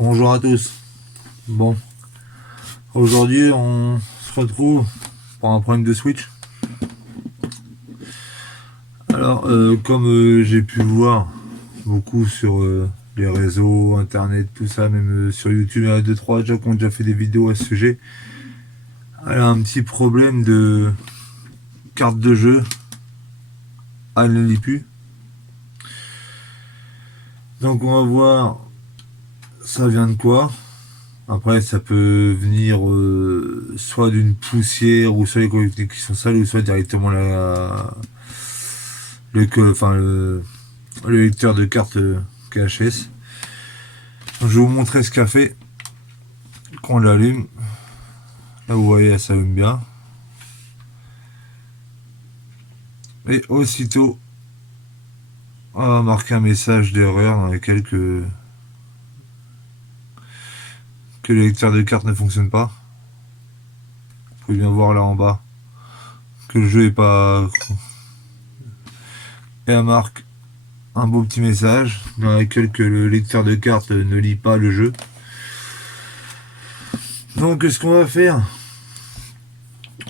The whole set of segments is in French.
Bonjour à tous. Bon, aujourd'hui on se retrouve pour un problème de Switch. Alors, comme j'ai pu voir beaucoup sur les réseaux, internet, tout ça, même sur YouTube, il y en a 2-3 déjà qui ont déjà fait des vidéos à ce sujet. Elle a un petit problème de carte de jeu. Elle ne lit plus. Donc on va voir ça vient de quoi. Après, ça peut venir soit d'une poussière, ou soit les connectiques qui sont sales, ou soit directement le lecteur de carte KHS. Donc, je vais vous montrer ce qu'a fait quand on l'allume. Là, vous voyez, elle s'allume bien. Et aussitôt, on va marquer un message d'erreur dans lequel que le lecteur de carte ne fonctionne pas. Vous pouvez bien voir là en bas que le jeu est pas. Et elle marque un beau petit message dans lequel que le lecteur de carte ne lit pas le jeu. Donc ce qu'on va faire,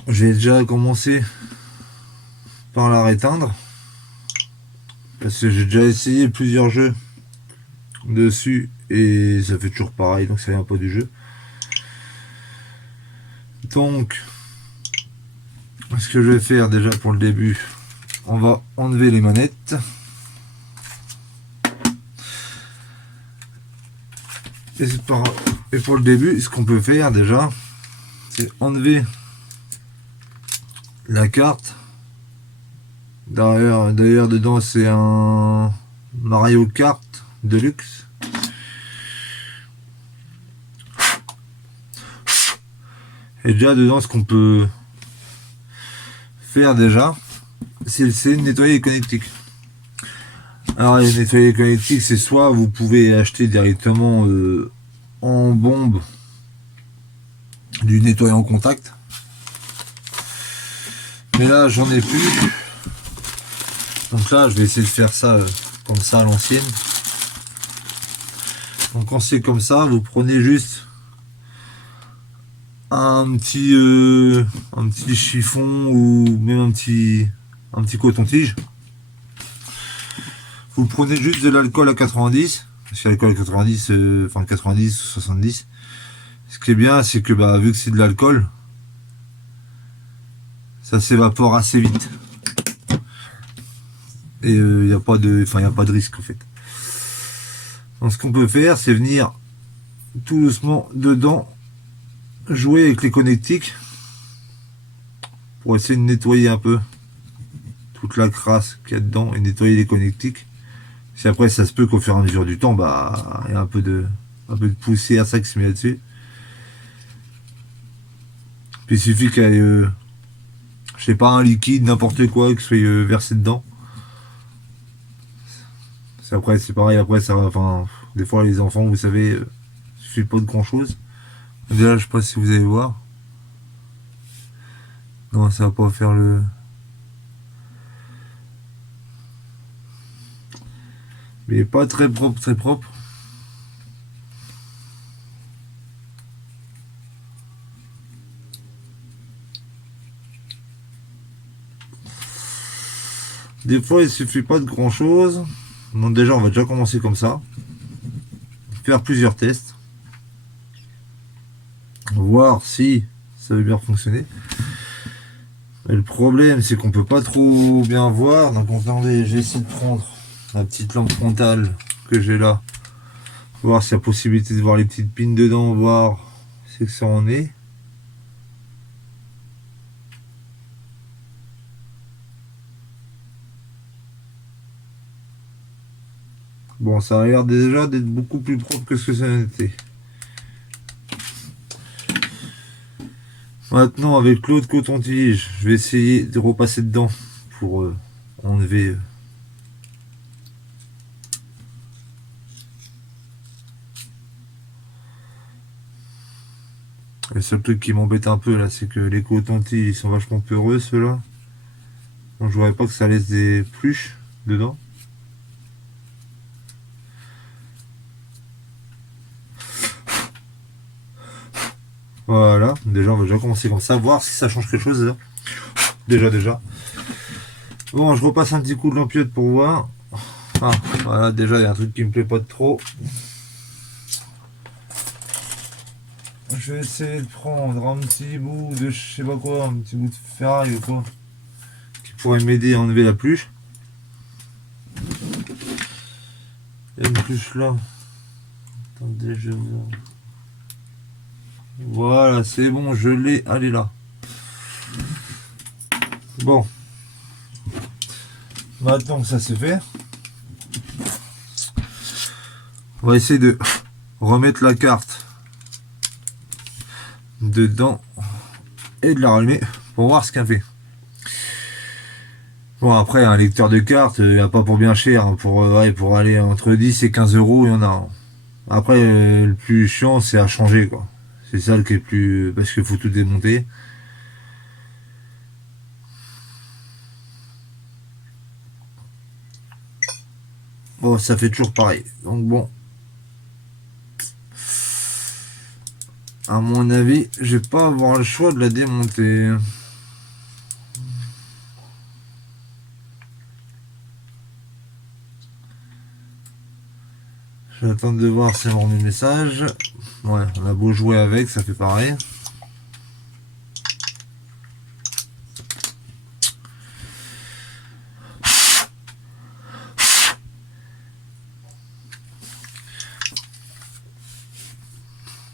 je vais déjà commencer par la réteindre, parce que j'ai déjà essayé plusieurs jeux dessus et ça fait toujours pareil, donc ça vient pas du jeu. Donc ce que je vais faire déjà pour le début, on va enlever les manettes. Et pour le début, ce qu'on peut faire déjà, c'est enlever la carte. D'ailleurs, dedans, c'est un Mario Kart Deluxe. Et déjà, dedans, ce qu'on peut faire déjà, c'est nettoyer les connectiques. Alors, les nettoyer les connectiques, c'est soit vous pouvez acheter directement en bombe du nettoyant contact. Mais là, j'en ai plus. Donc là, je vais essayer de faire ça comme ça à l'ancienne. Donc quand c'est comme ça, vous prenez juste un petit chiffon ou même un petit coton-tige. Vous prenez juste de l'alcool à 90. Parce que l'alcool à 90, enfin 90 ou 70. Ce qui est bien, c'est que vu que c'est de l'alcool, ça s'évapore assez vite. Et il n'y a pas de risque en fait. Donc ce qu'on peut faire, c'est venir tout doucement dedans, jouer avec les connectiques pour essayer de nettoyer un peu toute la crasse qu'il y a dedans et nettoyer les connectiques. Si après ça se peut qu'au fur et à mesure du temps, il y a un peu de poussière ça qui se met là-dessus. Puis il suffit qu'il y ait, je sais pas, un liquide, n'importe quoi, qui soit versé dedans. Après c'est pareil, après ça va, enfin, des fois les enfants, vous savez, il suffit pas de grand chose. Déjà, je sais pas si vous allez voir. Non, ça va pas faire le. Mais pas très propre, très propre. Des fois, il suffit pas de grand chose. Donc déjà, on va déjà commencer comme ça. Faire plusieurs tests. Voir si ça veut bien fonctionner. Et le problème, c'est qu'on peut pas trop bien voir. Donc attendez, j'ai essayé de prendre la petite lampe frontale que j'ai là. Voir s'il y a possibilité de voir les petites pines dedans, voir si ça en est. Bon, ça a l'air déjà d'être beaucoup plus propre que ce que ça n'était. Maintenant, avec l'autre coton-tige, je vais essayer de repasser dedans pour enlever. Le seul truc qui m'embête un peu là, c'est que les cotons-tiges ils sont vachement peureux ceux-là. Donc je voudrais pas que ça laisse des pluches dedans. Voilà, déjà on va déjà commencer comme ça, voir si ça change quelque chose déjà. Bon, je repasse un petit coup de lampiote pour voir. Ah, voilà, déjà il y a un truc qui me plaît pas de trop. Je vais essayer de prendre un petit bout de je sais pas quoi, un petit bout de ferraille ou quoi, qui pourrait m'aider à enlever la pluche. Il y a une pluche là. Attendez, je vois. Voilà, c'est bon, je l'ai. Allez là. Bon. Maintenant que ça c'est fait, on va essayer de remettre la carte dedans et de la rallumer pour voir ce qu'elle fait. Bon, après, un lecteur de cartes, il n'y a pas pour bien cher. Hein. Pour aller entre 10 et 15 euros, il y en a. Hein. Après, le plus chiant, c'est à changer, quoi. C'est ça le qui est plus. Parce qu'il faut tout démonter. Bon, ça fait toujours pareil. Donc, bon. À mon avis, je vais pas avoir le choix de la démonter. Je vais attendre de voir si elle me remet le message. Ouais, on a beau jouer avec, ça fait pareil.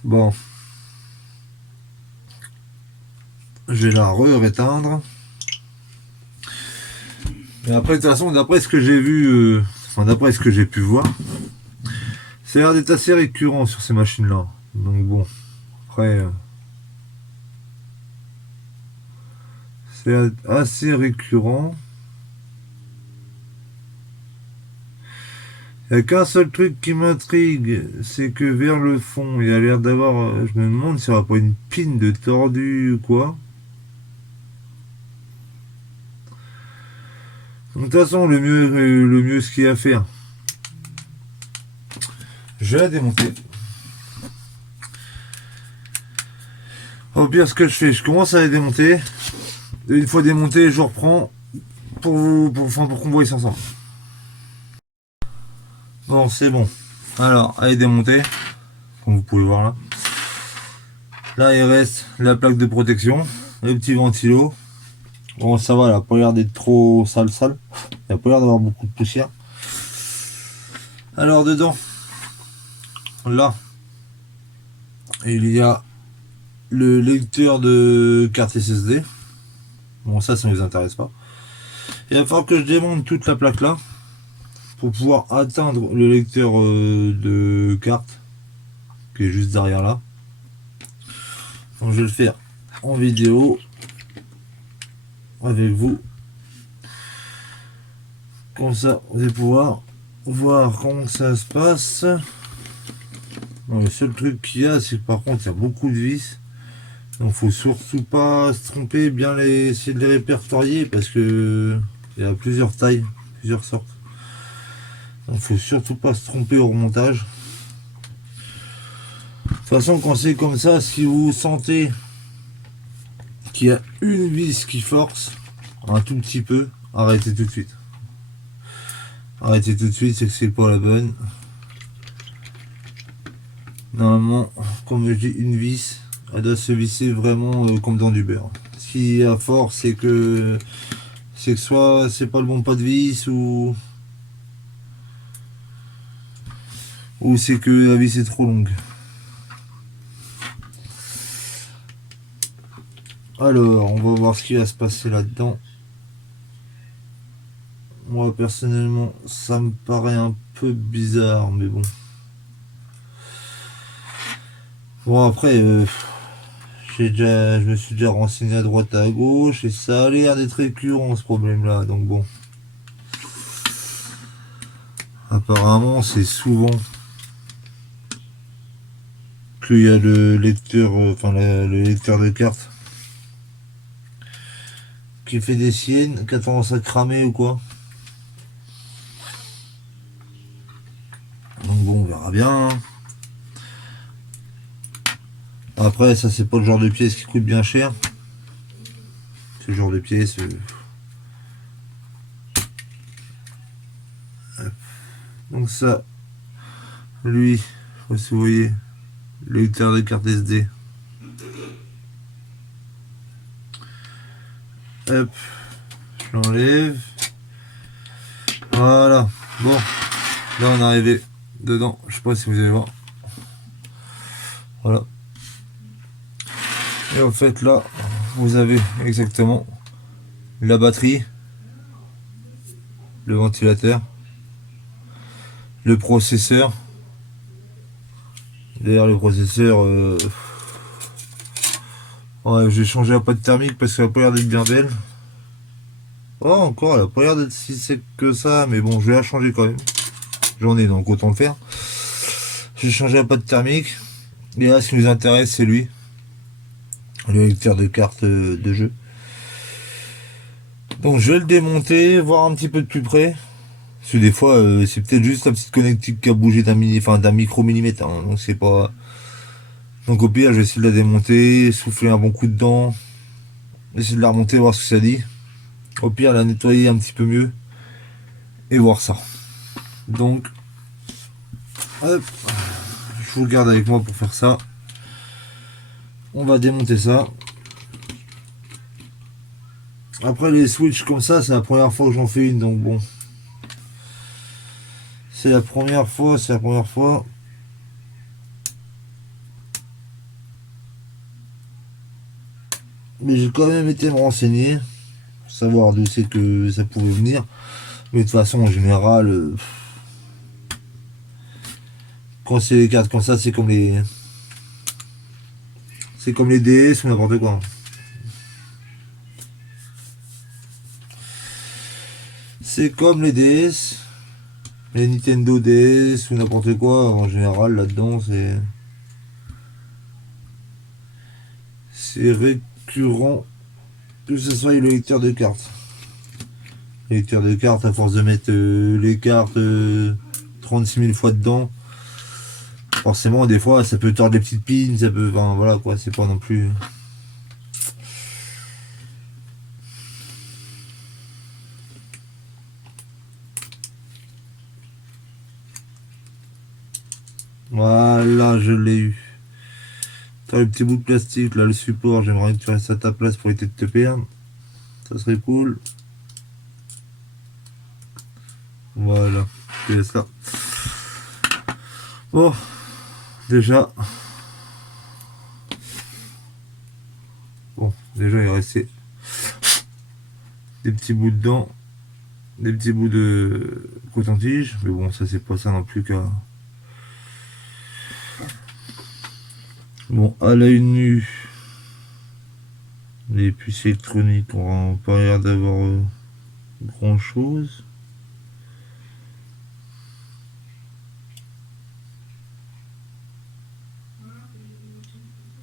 Bon. Je vais la réteindre. Et après, de toute façon, d'après ce que j'ai vu, enfin d'après ce que j'ai pu voir, ça a l'air d'être assez récurrent sur ces machines-là. Donc bon, après, c'est assez récurrent. Il n'y a qu'un seul truc qui m'intrigue, c'est que vers le fond, il y a l'air d'avoir, je me demande s'il n'y aura pas une pine de tordu ou quoi. Donc, de toute façon, le mieux ce qu'il y a à faire, je vais la démonter. Au pire, ce que je fais, je commence à la démonter. Et une fois démonté, je reprends pour qu'on voie ça ensemble. Bon, c'est bon. Alors, elle est démontée, comme vous pouvez voir là. Là, il reste la plaque de protection, le petit ventilo. Bon, ça va, elle n'a pas l'air d'être trop sale. Il n'y a pas l'air d'avoir beaucoup de poussière. Alors, dedans, là, il y a le lecteur de carte SSD. Bon, ça ne nous intéresse pas. Il va falloir que je démonte toute la plaque là pour pouvoir atteindre le lecteur de carte qui est juste derrière là. Donc, je vais le faire en vidéo avec vous. Comme ça, vous allez pouvoir voir comment ça se passe. Bon, le seul truc qu'il y a, c'est que par contre, il y a beaucoup de vis. Donc, faut surtout pas se tromper, bien essayer de les répertorier parce que il y a plusieurs tailles, plusieurs sortes. Donc, faut surtout pas se tromper au remontage. De toute façon, quand c'est comme ça, si vous sentez qu'il y a une vis qui force un tout petit peu, arrêtez tout de suite. Arrêtez tout de suite, c'est que c'est pas la bonne. Normalement, comme je dis, une vis, elle doit se visser vraiment comme dans du beurre. Si à force, c'est que soit c'est pas le bon pas de vis ou c'est que la vis est trop longue. Alors, on va voir ce qui va se passer là-dedans. Moi, personnellement, ça me paraît un peu bizarre, mais bon. Bon, après, je me suis déjà renseigné à droite à gauche, et ça a l'air d'être récurrent, ce problème-là, donc bon. Apparemment, c'est souvent qu'il y a le lecteur, le lecteur de cartes qui fait des siennes, qui a tendance à cramer ou quoi. Donc bon, on verra bien. Après, ça c'est pas le genre de pièce qui coûte bien cher. Ce genre de pièce. Donc ça, lui, je sais pas si vous voyez, le lecteur de carte SD. Hop, je l'enlève. Voilà. Bon, là on est arrivé dedans. Je sais pas si vous allez voir. Voilà. Et en fait là, vous avez exactement la batterie, le ventilateur, le processeur. D'ailleurs le processeur, ouais, j'ai changé la pâte thermique parce qu'elle a pas l'air d'être bien belle. Oh, encore, elle a pas l'air d'être si sec que ça, mais bon, je vais la changer quand même. J'en ai, donc autant le faire. J'ai changé la pâte thermique. Et là, ce qui nous intéresse, c'est lui. Le lecteur de cartes de jeu. Donc je vais le démonter, voir un petit peu de plus près. Parce que des fois, c'est peut-être juste la petite connectique qui a bougé d'un micro millimètre. Hein, donc c'est pas. Donc au pire, je vais essayer de la démonter, souffler un bon coup dedans, essayer de la remonter, voir ce que ça dit. Au pire, la nettoyer un petit peu mieux et voir ça. Donc, hop, je vous garde avec moi pour faire ça. On va démonter ça. Après les switches comme ça, c'est la première fois que j'en fais une, donc bon. C'est la première fois, c'est la première fois. Mais j'ai quand même été me renseigner, pour savoir d'où c'est que ça pouvait venir. Mais de toute façon, en général, quand c'est les cartes comme ça, c'est comme les. C'est comme les DS ou n'importe quoi. C'est comme les DS, les Nintendo DS ou n'importe quoi. En général, là-dedans, c'est récurrent que ce soit le lecteur de cartes. Le lecteur de cartes, à force de mettre les cartes 36 000 fois dedans, forcément, des fois, ça peut tordre les petites pins, ça peut. Enfin, voilà quoi, c'est pas non plus. Voilà, je l'ai eu. T'as le petit bout de plastique, là, le support, j'aimerais que tu restes à ta place pour éviter de te perdre. Ça serait cool. Voilà, je te laisse là. Bon, déjà. Bon, déjà, il restait des petits bouts de dents, des petits bouts de coton-tige. Mais bon, ça, c'est pas ça non plus qu'à. Bon, à l'œil nu, les puces électroniques ont pas l'air d'avoir grand chose.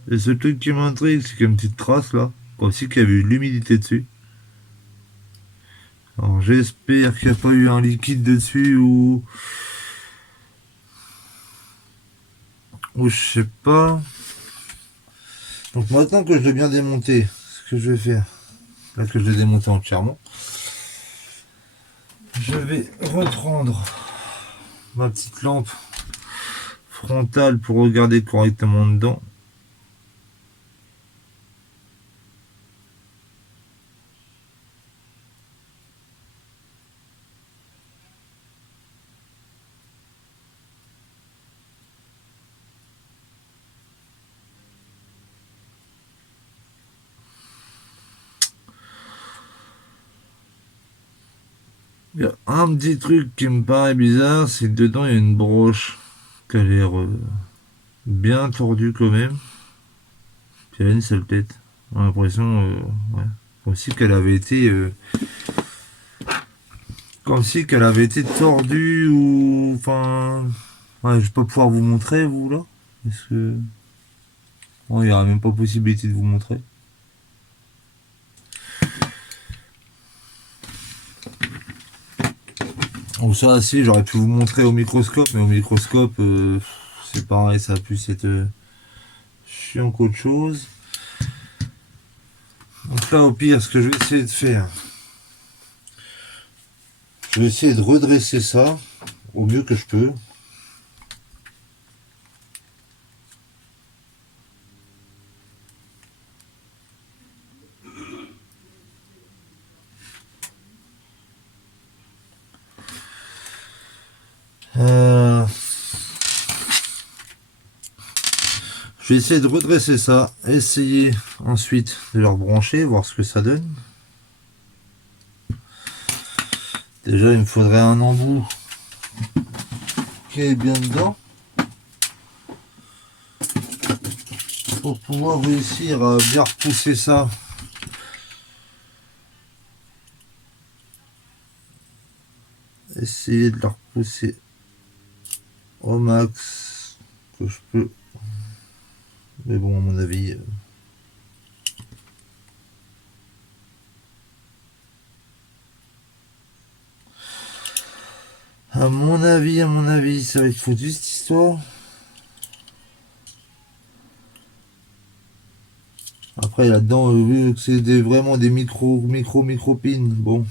Et ce truc qui m'intrigue, c'est qu'il y a une petite trace là, comme si qu'il y avait eu de l'humidité dessus. Alors j'espère qu'il n'y a pas eu un liquide dessus ou je sais pas. Donc maintenant que je l'ai bien démonté, ce que je vais faire, là que je l'ai démonté entièrement, je vais reprendre ma petite lampe frontale pour regarder correctement dedans. Il y a un petit truc qui me paraît bizarre, c'est que dedans il y a une broche qui a l'air bien tordue quand même. Puis il y a une seule tête. On a l'impression, ouais, comme si qu'elle avait été, comme si qu'elle avait été tordue ou, enfin, ouais, je vais pas pouvoir vous montrer vous là, parce que, bon, il y aura même pas possibilité de vous montrer. Bon, ça, si, j'aurais pu vous montrer au microscope, mais au microscope, c'est pareil, ça a pu être. Je chiant qu'autre chose. Donc là, au pire, ce que je vais essayer de faire, je vais essayer de redresser ça au mieux que je peux. Je vais essayer de redresser ça, essayer ensuite de le rebrancher, voir ce que ça donne. Déjà, il me faudrait un embout qui est bien dedans pour pouvoir réussir à bien repousser ça. Essayer de le repousser au max que je peux. Mais bon, à mon avis, à mon avis, ça va être foutu cette histoire. Après là-dedans, vu que c'est vraiment des micro pins, bon.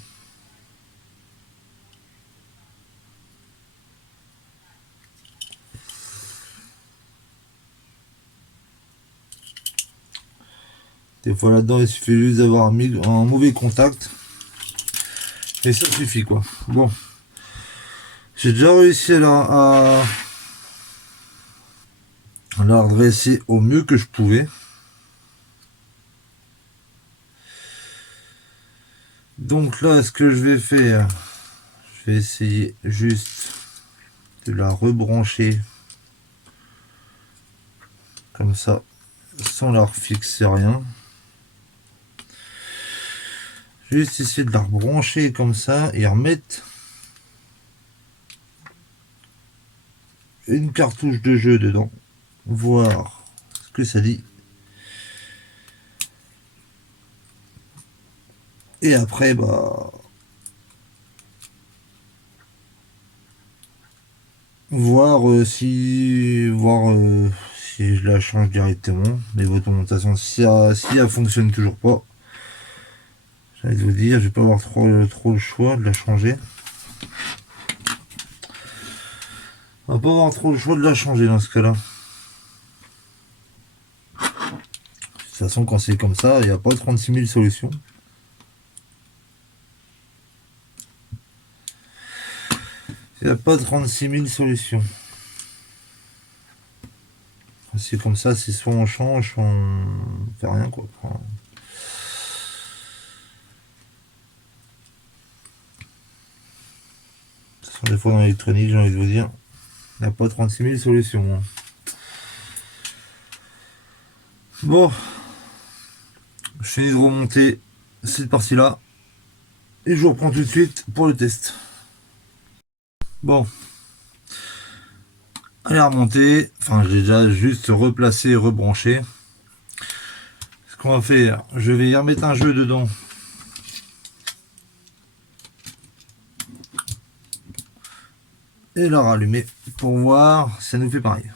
Des fois là-dedans, il suffit juste d'avoir un mauvais contact. Et ça suffit quoi. Bon. J'ai déjà réussi à la redresser au mieux que je pouvais. Donc là, ce que je vais faire, je vais essayer juste de la rebrancher comme ça, sans la refixer rien. Juste essayer de la rebrancher comme ça et remettre une cartouche de jeu dedans. Voir ce que ça dit. Et après, bah, voir si je la change directement. Mais bon, de toute façon, si elle fonctionne toujours pas, j'allais vous dire, je vais pas avoir trop le choix de la changer. On va pas avoir trop le choix de la changer dans ce cas-là. De toute façon, quand c'est comme ça, il n'y a pas 36 000 solutions. Il n'y a pas 36 000 solutions. C'est comme ça, c'est soit on change, soit on fait rien quoi. Enfin, des fois dans l'électronique, j'ai envie de vous dire, il n'y a pas 36 000 solutions. Hein. Bon, je finis de remonter cette partie-là et je vous reprends tout de suite pour le test. Bon, elle est remontée, enfin j'ai déjà juste replacé et rebranché. Ce qu'on va faire, je vais y remettre un jeu dedans. Et la rallumer pour voir si ça nous fait pareil.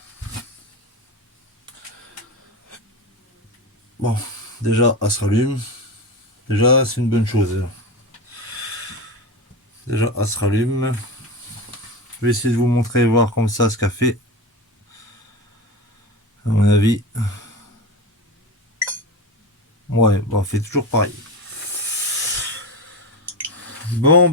Bon, déjà elle se rallume. Déjà c'est une bonne chose. Déjà elle se rallume. Je vais essayer de vous montrer, voir comme ça ce qu'a fait. À mon avis. Ouais, bon, on fait toujours pareil. Bon.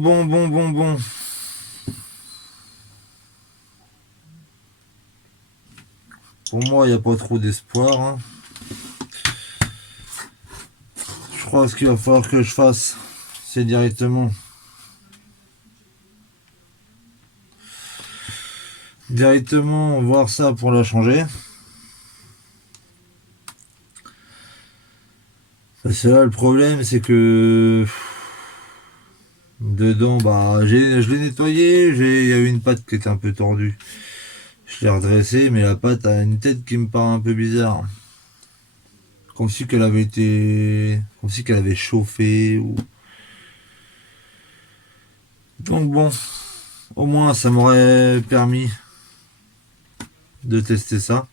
Pour moi, il n'y a pas trop d'espoir. Hein. Je crois que ce qu'il va falloir que je fasse, c'est directement voir ça pour la changer. Parce que là, le problème, c'est que dedans, bah, je l'ai nettoyé, il y a eu une patte qui était un peu tordue. Je l'ai redressée, mais la patte a une tête qui me paraît un peu bizarre. Comme si qu'elle avait chauffé ou. Donc bon, au moins ça m'aurait permis de tester ça.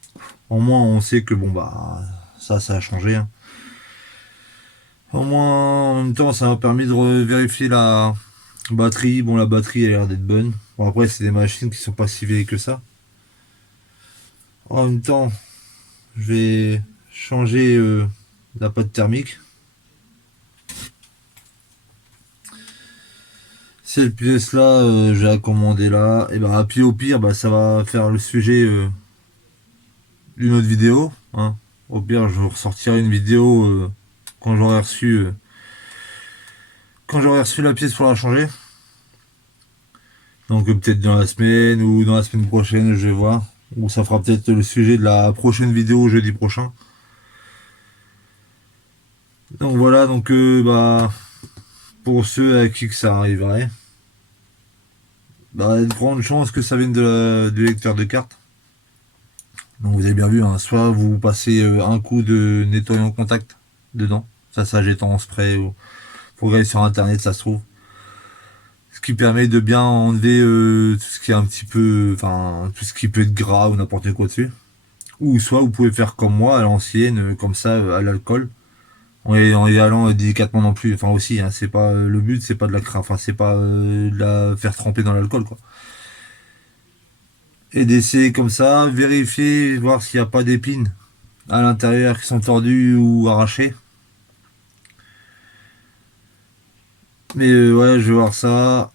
Au moins on sait que bon bah ça a changé, hein. Au moins en même temps ça m'a permis de vérifier la batterie. Bon, la batterie a l'air d'être bonne. Bon, après c'est des machines qui sont pas si vieilles que ça. En même temps je vais changer la pâte thermique. Cette pièce là, j'ai à commander là. Et bah puis au pire bah ça va faire le sujet d'une autre vidéo, hein. Au pire je ressortirai une vidéo quand j'aurai reçu la pièce pour la changer. Donc peut-être dans la semaine ou dans la semaine prochaine, je vais voir. Ou ça fera peut-être le sujet de la prochaine vidéo jeudi prochain. Donc voilà, donc bah pour ceux à qui que ça arriverait, bah il y a de grandes chances que ça vienne du lecteur de cartes. Donc vous avez bien vu, hein, soit vous passez un coup de nettoyant contact dedans, ça j'étends en spray, ou faut regarder sur internet, ça se trouve. Ce qui permet de bien enlever tout ce qui est un petit peu, enfin tout ce qui peut être gras ou n'importe quoi dessus. Ou soit vous pouvez faire comme moi à l'ancienne, comme ça à l'alcool, en y allant délicatement non plus. Enfin aussi, hein, c'est pas le but, c'est pas de la enfin c'est pas de la faire tremper dans l'alcool quoi. Et d'essayer comme ça, vérifier, voir s'il n'y a pas d'épines à l'intérieur qui sont tordues ou arrachées. Mais ouais, je vais voir ça.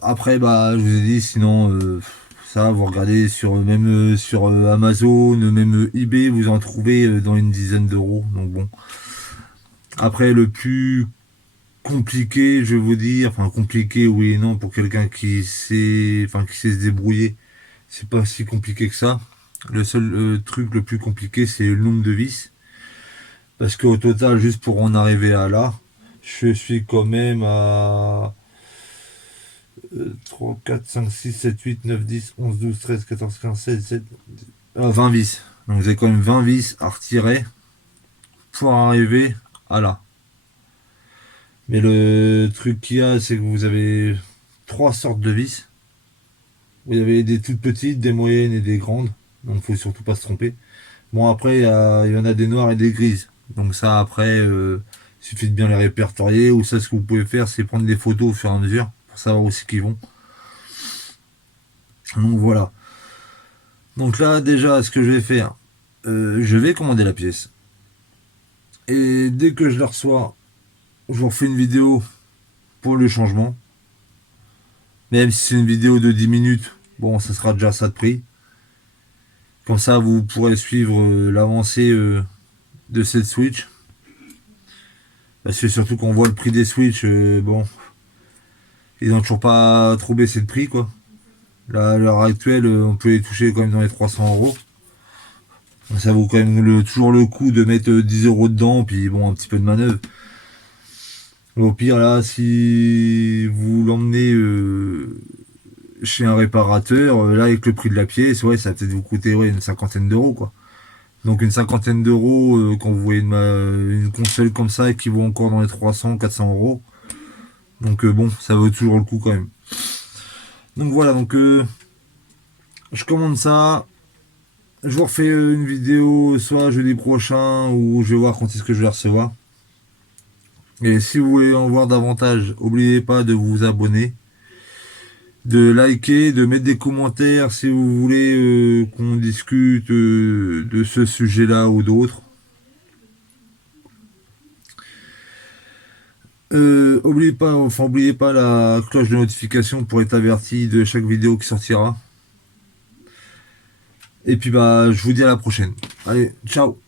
Après, bah, je vous ai dit, sinon, ça, vous regardez sur même sur Amazon, même eBay, vous en trouvez dans une dizaine d'euros. Donc bon. Après, le plus compliqué, je vais vous dire, enfin compliqué, oui et non, pour quelqu'un qui sait se débrouiller, c'est pas si compliqué que ça. Le seul truc le plus compliqué, c'est le nombre de vis. Parce qu'au total, juste pour en arriver à là, je suis quand même à 3, 4, 5, 6, 7, 8, 9, 10, 11, 12, 13, 14, 15, 16, 17, 20 vis. Donc vous avez quand même 20 vis à retirer pour arriver à là. Mais le truc qu'il y a, c'est que vous avez trois sortes de vis. Vous avez des toutes petites, des moyennes et des grandes. Donc il faut surtout pas se tromper. Bon après, il y en a des noires et des grises. Donc ça après, il suffit de bien les répertorier. Ou ça, ce que vous pouvez faire, c'est prendre des photos au fur et à mesure pour savoir où c'est qu'ils vont. Donc voilà. Donc là déjà, ce que je vais faire, je vais commander la pièce. Et dès que je la reçois, je vous refais une vidéo pour le changement. Même si c'est une vidéo de 10 minutes, bon, ça sera déjà ça de prix. Comme ça, vous pourrez suivre l'avancée de cette Switch. Parce que surtout qu'on voit le prix des Switch, bon, ils n'ont toujours pas trop baissé de prix, quoi. Là, à l'heure actuelle, on peut les toucher quand même dans les 300 euros. Donc ça vaut quand même toujours le coup de mettre 10 euros dedans, puis bon, un petit peu de manœuvre. Au pire, là, si vous l'emmenez chez un réparateur, là, avec le prix de la pièce, ouais, ça va peut-être vous coûter ouais, une cinquantaine d'euros, quoi. Donc une cinquantaine d'euros, quand vous voyez une console comme ça qui vaut encore dans les 300, 400 euros. Donc bon, ça vaut toujours le coup quand même. Donc voilà, donc je commande ça. Je vous refais une vidéo soit jeudi prochain ou je vais voir quand est-ce que je vais recevoir. Et si vous voulez en voir davantage, n'oubliez pas de vous abonner, de liker, de mettre des commentaires si vous voulez qu'on discute de ce sujet-là ou d'autres. Oubliez pas la cloche de notification pour être averti de chaque vidéo qui sortira. Et puis bah je vous dis à la prochaine. Allez, ciao.